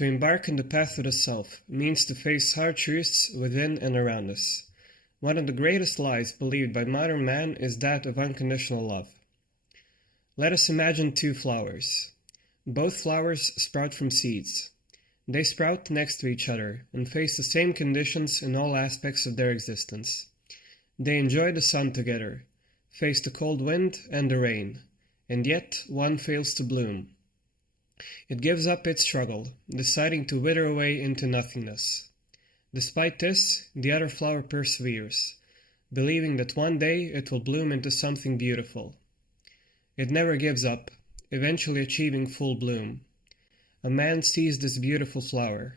To embark on the path to the self means to face hard truths within and around us. One of the greatest lies believed by modern man is that of unconditional love. Let us imagine two flowers. Both flowers sprout from seeds. They sprout next to each other and face the same conditions in all aspects of their existence. They enjoy the sun together, face the cold wind and the rain, and yet one fails to bloom. It gives up its struggle, deciding to wither away into nothingness. Despite this, the other flower perseveres, believing that one day it will bloom into something beautiful. It never gives up, eventually achieving full bloom. A man sees this beautiful flower,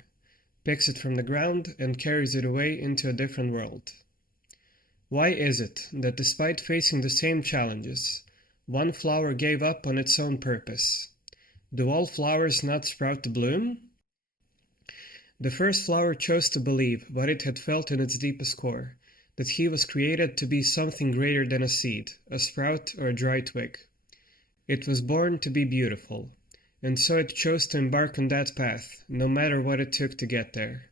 picks it from the ground, and carries it away into a different world. Why is it that despite facing the same challenges, one flower gave up on its own purpose? Do all flowers not sprout to bloom? The first flower chose to believe what it had felt in its deepest core, that he was created to be something greater than a seed, a sprout, or a dry twig. It was born to be beautiful, and so it chose to embark on that path, no matter what it took to get there.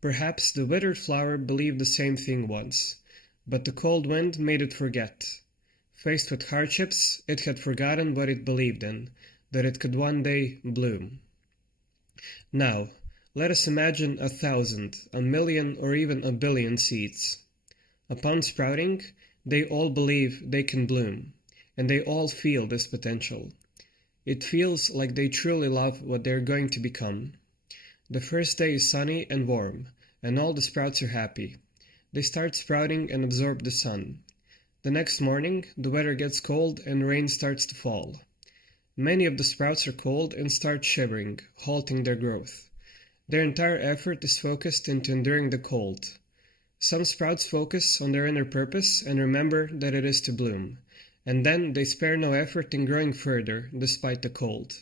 Perhaps the withered flower believed the same thing once, but the cold wind made it forget. Faced with hardships, it had forgotten what it believed in, that it could one day bloom. Now, let us imagine 1,000, 1,000,000, or even 1,000,000,000 seeds. Upon sprouting, they all believe they can bloom, and they all feel this potential. It feels like they truly love what they are going to become. The first day is sunny and warm, and all the sprouts are happy. They start sprouting and absorb the sun. The next morning, the weather gets cold and rain starts to fall. Many of the sprouts are cold and start shivering, halting their growth. Their entire effort is focused into enduring the cold. Some sprouts focus on their inner purpose and remember that it is to bloom, and then they spare no effort in growing further despite the cold.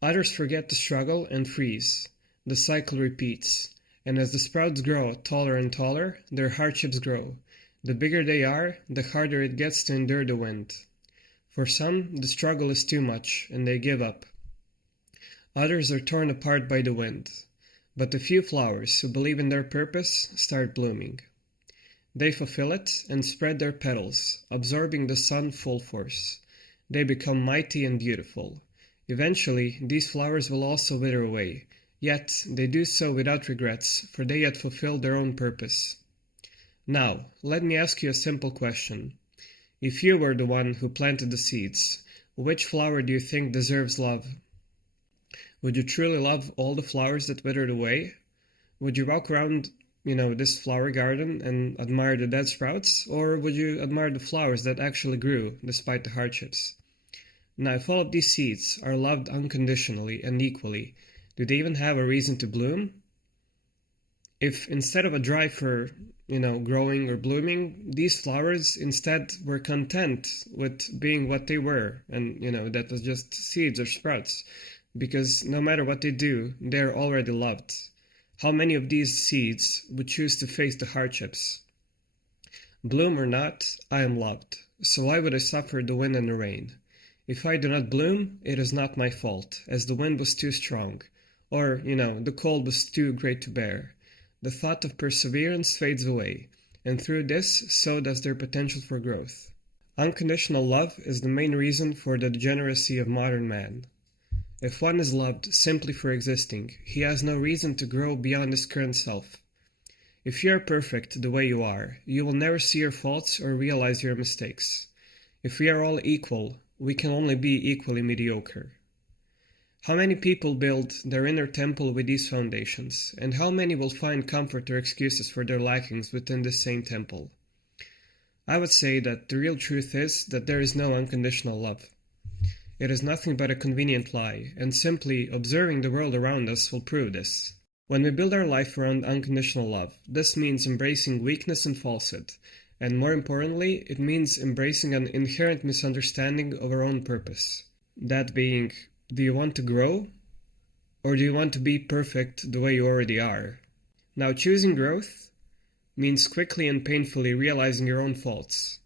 Others forget the struggle and freeze. The cycle repeats, and as the sprouts grow taller and taller, their hardships grow. The bigger they are, the harder it gets to endure the wind. For some, the struggle is too much, and they give up. Others are torn apart by the wind. But the few flowers who believe in their purpose start blooming. They fulfill it and spread their petals, absorbing the sun full force. They become mighty and beautiful. Eventually, these flowers will also wither away, yet they do so without regrets, for they yet fulfill their own purpose. Now, let me ask you a simple question. If you were the one who planted the seeds, which flower do you think deserves love? Would you truly love all the flowers that withered away? Would you walk around, this flower garden and admire the dead sprouts? Or would you admire the flowers that actually grew despite the hardships? Now, if all of these seeds are loved unconditionally and equally, do they even have a reason to bloom? If instead of a drive for, growing or blooming, these flowers instead were content with being what they were, and, that was just seeds or sprouts, because no matter what they do, they are already loved. How many of these seeds would choose to face the hardships? Bloom or not, I am loved, so why would I suffer the wind and the rain? If I do not bloom, it is not my fault, as the wind was too strong, or, the cold was too great to bear. The thought of perseverance fades away, and through this, so does their potential for growth. Unconditional love is the main reason for the degeneracy of modern man. If one is loved simply for existing, he has no reason to grow beyond his current self. If you are perfect the way you are, you will never see your faults or realize your mistakes. If we are all equal, we can only be equally mediocre. How many people build their inner temple with these foundations, and how many will find comfort or excuses for their lackings within this same temple? I would say that the real truth is that there is no unconditional love. It is nothing but a convenient lie, and simply observing the world around us will prove this. When we build our life around unconditional love, this means embracing weakness and falsehood, and more importantly, it means embracing an inherent misunderstanding of our own purpose. That being, do you want to grow, or do you want to be perfect the way you already are? Now, choosing growth means quickly and painfully realizing your own faults.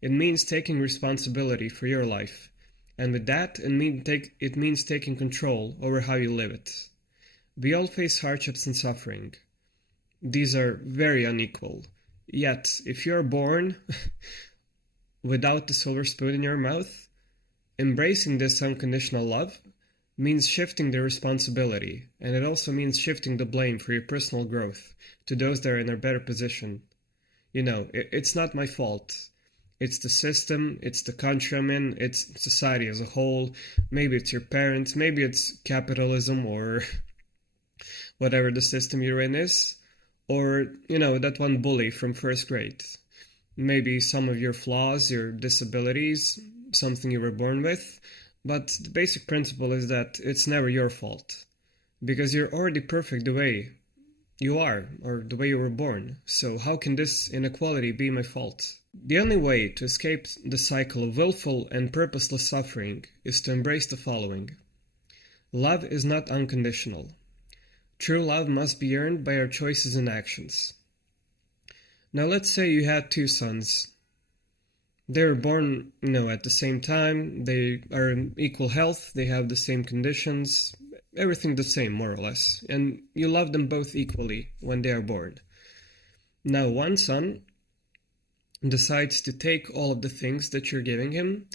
It means taking responsibility for your life. And with that, it means taking control over how you live it. We all face hardships and suffering. These are very unequal. Yet, if you are born without the silver spoon in your mouth, embracing this unconditional love means shifting the responsibility, and it also means shifting the blame for your personal growth to those that are in a better position. It's not my fault. It's the system, it's the country I'm in, it's society as a whole, maybe it's your parents, maybe it's capitalism or whatever the system you're in is, or, that one bully from first grade. Maybe some of your flaws, your disabilities, something you were born with, but the basic principle is that it's never your fault, because you're already perfect the way you are, or the way you were born. So how can this inequality be my fault? The only way to escape the cycle of willful and purposeless suffering is to embrace the following. Love is not unconditional. True love must be earned by our choices and actions. Now let's say you had two sons. They were born, at the same time, they are in equal health, they have the same conditions, everything the same, more or less, and you love them both equally when they are born. Now one son decides to take all of the things that you're giving him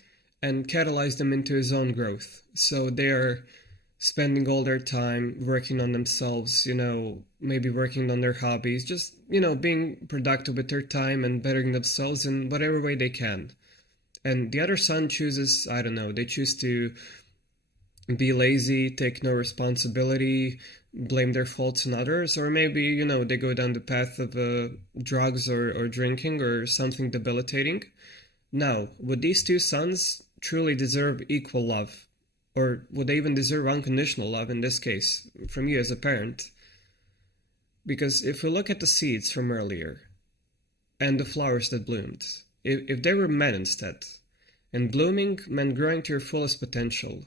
and catalyze them into his own growth. So they are spending all their time working on themselves, maybe working on their hobbies, just, being productive with their time and bettering themselves in whatever way they can. And the other son chooses, they choose to be lazy, take no responsibility, blame their faults on others, or maybe, they go down the path of drugs or drinking or something debilitating. Now, would these two sons truly deserve equal love? Or would they even deserve unconditional love in this case, from you as a parent? Because if we look at the seeds from earlier, and the flowers that bloomed, if they were men instead, and blooming meant growing to your fullest potential,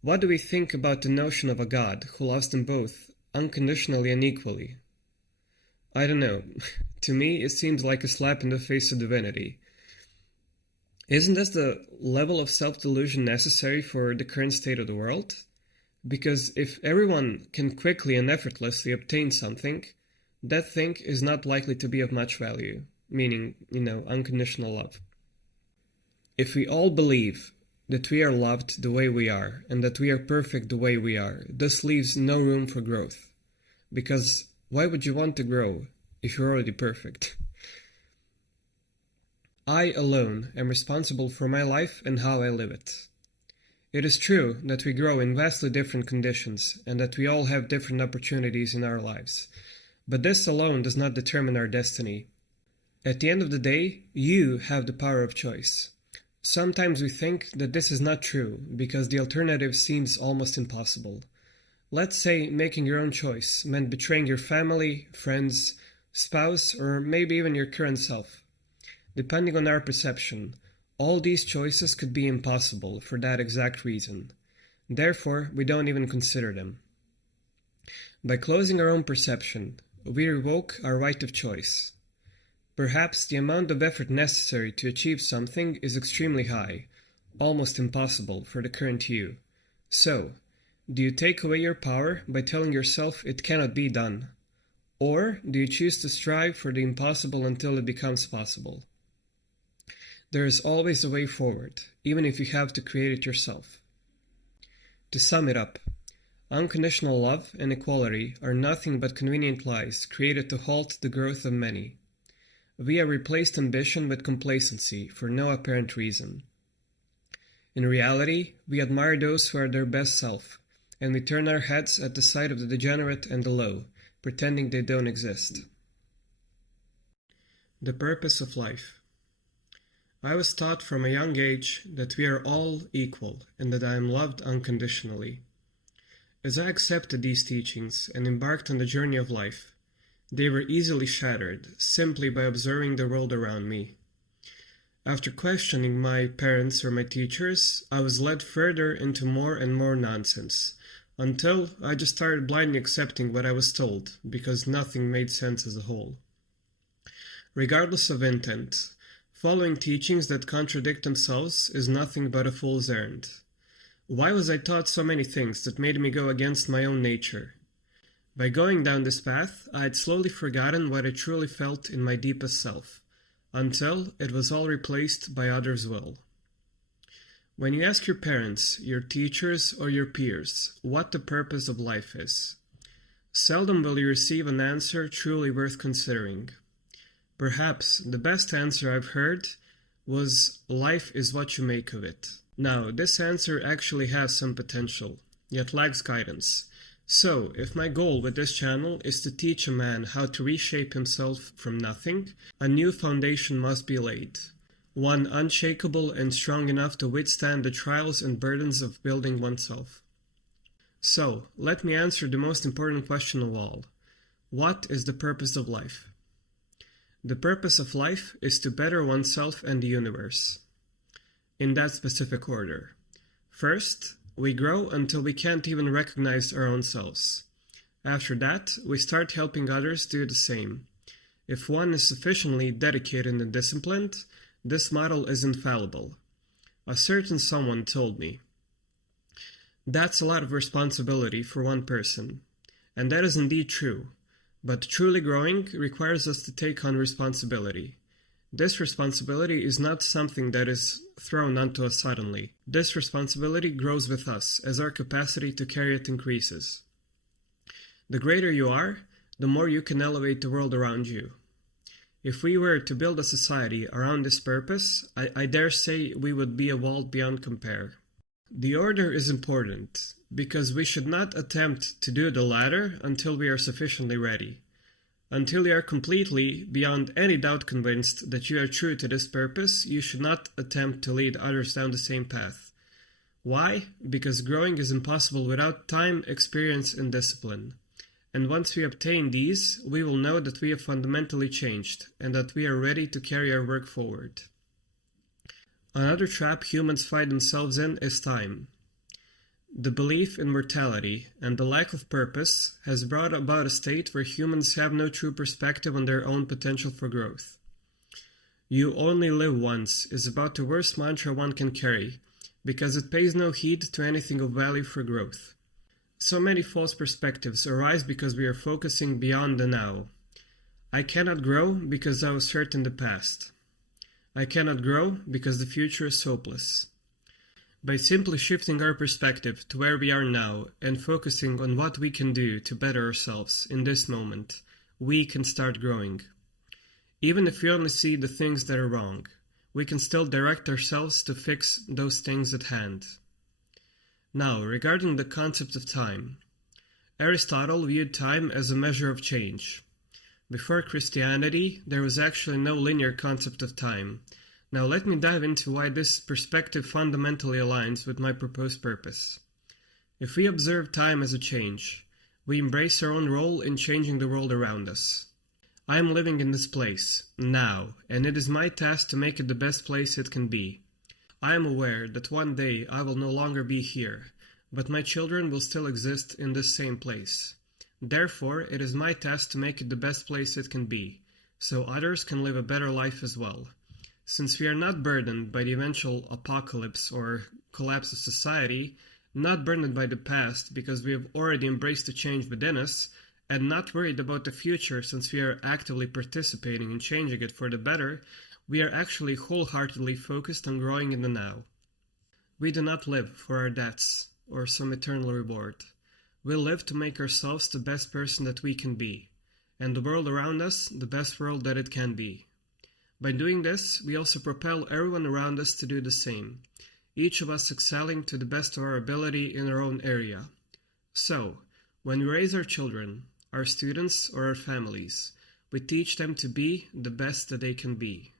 what do we think about the notion of a God who loves them both unconditionally and equally? I don't know. To me, it seems like a slap in the face of divinity. Isn't this the level of self-delusion necessary for the current state of the world? Because if everyone can quickly and effortlessly obtain something, that thing is not likely to be of much value, meaning, unconditional love. If we all believe that we are loved the way we are, and that we are perfect the way we are, this leaves no room for growth. Because why would you want to grow if you're already perfect? I alone am responsible for my life and how I live it. It is true that we grow in vastly different conditions, and that we all have different opportunities in our lives. But this alone does not determine our destiny. At the end of the day, you have the power of choice. Sometimes we think that this is not true, because the alternative seems almost impossible. Let's say making your own choice meant betraying your family, friends, spouse, or maybe even your current self. Depending on our perception, all these choices could be impossible for that exact reason. Therefore, we don't even consider them. By closing our own perception, we revoke our right of choice. Perhaps the amount of effort necessary to achieve something is extremely high, almost impossible for the current you. So, do you take away your power by telling yourself it cannot be done? Or do you choose to strive for the impossible until it becomes possible? There is always a way forward, even if you have to create it yourself. To sum it up, unconditional love and equality are nothing but convenient lies created to halt the growth of many. We have replaced ambition with complacency for no apparent reason. In reality, we admire those who are their best self, and we turn our heads at the sight of the degenerate and the low, pretending they don't exist. The purpose of life. I was taught from a young age that we are all equal and that I am loved unconditionally. As I accepted these teachings and embarked on the journey of life, they were easily shattered simply by observing the world around me. After questioning my parents or my teachers, I was led further into more and more nonsense, until I just started blindly accepting what I was told, because nothing made sense as a whole. Regardless of intent, following teachings that contradict themselves is nothing but a fool's errand. Why was I taught so many things that made me go against my own nature? By going down this path, I had slowly forgotten what I truly felt in my deepest self, until it was all replaced by others' will. When you ask your parents, your teachers, or your peers what the purpose of life is, seldom will you receive an answer truly worth considering. Perhaps the best answer I've heard was, "Life is what you make of it." Now, this answer actually has some potential, yet lacks guidance. So, if my goal with this channel is to teach a man how to reshape himself from nothing, a new foundation must be laid. One unshakable and strong enough to withstand the trials and burdens of building oneself. So, let me answer the most important question of all. What is the purpose of life? The purpose of life is to better oneself and the universe. In that specific order. First, we grow until we can't even recognize our own selves. After that, we start helping others do the same. If one is sufficiently dedicated and disciplined, this model is infallible. A certain someone told me, "That's a lot of responsibility for one person." And that is indeed true. But truly growing requires us to take on responsibility. This responsibility is not something that is thrown onto us suddenly. This responsibility grows with us as our capacity to carry it increases. The greater you are, the more you can elevate the world around you. If we were to build a society around this purpose, I dare say we would be a world beyond compare. The order is important, because we should not attempt to do the latter until we are sufficiently ready. Until you are completely, beyond any doubt convinced that you are true to this purpose, you should not attempt to lead others down the same path. Why? Because growing is impossible without time, experience, and discipline. And once we obtain these, we will know that we have fundamentally changed, and that we are ready to carry our work forward. Another trap humans find themselves in is time. The belief in mortality and the lack of purpose has brought about a state where humans have no true perspective on their own potential for growth. "You only live once" is about the worst mantra one can carry, because it pays no heed to anything of value for growth. So many false perspectives arise because we are focusing beyond the now. I cannot grow because I was hurt in the past. I cannot grow because the future is hopeless. By simply shifting our perspective to where we are now and focusing on what we can do to better ourselves in this moment, we can start growing. Even if we only see the things that are wrong, we can still direct ourselves to fix those things at hand. Now, regarding the concept of time, Aristotle viewed time as a measure of change. Before Christianity, there was actually no linear concept of time. Now let me dive into why this perspective fundamentally aligns with my proposed purpose. If we observe time as a change, we embrace our own role in changing the world around us. I am living in this place, now, and it is my task to make it the best place it can be. I am aware that one day I will no longer be here, but my children will still exist in this same place. Therefore, it is my task to make it the best place it can be, so others can live a better life as well. Since we are not burdened by the eventual apocalypse or collapse of society, not burdened by the past because we have already embraced the change within us, and not worried about the future since we are actively participating in changing it for the better, we are actually wholeheartedly focused on growing in the now. We do not live for our debts or some eternal reward. We live to make ourselves the best person that we can be, and the world around us the best world that it can be. By doing this, we also propel everyone around us to do the same, each of us excelling to the best of our ability in our own area. So, when we raise our children, our students, or our families, we teach them to be the best that they can be.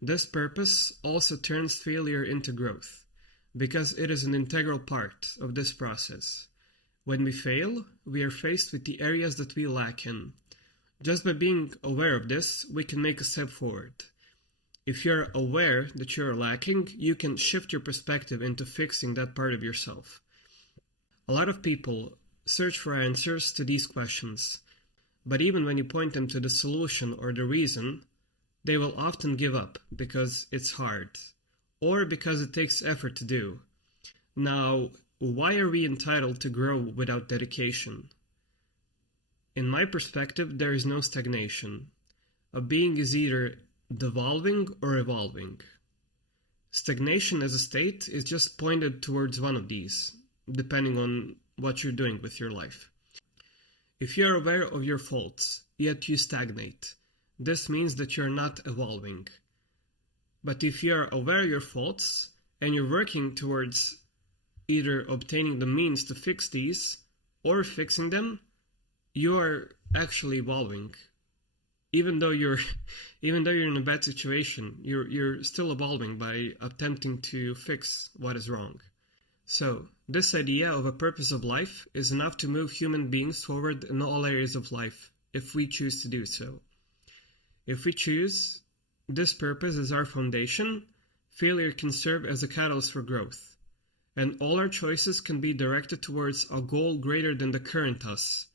This purpose also turns failure into growth, because it is an integral part of this process. When we fail, we are faced with the areas that we lack in. Just by being aware of this, we can make a step forward. If you're aware that you're lacking, you can shift your perspective into fixing that part of yourself. A lot of people search for answers to these questions, but even when you point them to the solution or the reason, they will often give up because it's hard, or because it takes effort to do. Now, why are we entitled to grow without dedication? In my perspective, there is no stagnation. A being is either devolving or evolving. Stagnation as a state is just pointed towards one of these, depending on what you're doing with your life. If you are aware of your faults, yet you stagnate, this means that you're not evolving. But if you are aware of your faults, and you're working towards either obtaining the means to fix these, or fixing them, you are actually evolving. Even though you're in a bad situation, you're still evolving by attempting to fix what is wrong. So, this idea of a purpose of life is enough to move human beings forward in all areas of life, if we choose to do so. If we choose this purpose as our foundation, failure can serve as a catalyst for growth, and all our choices can be directed towards a goal greater than the current us.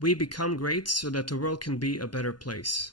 We become great so that the world can be a better place.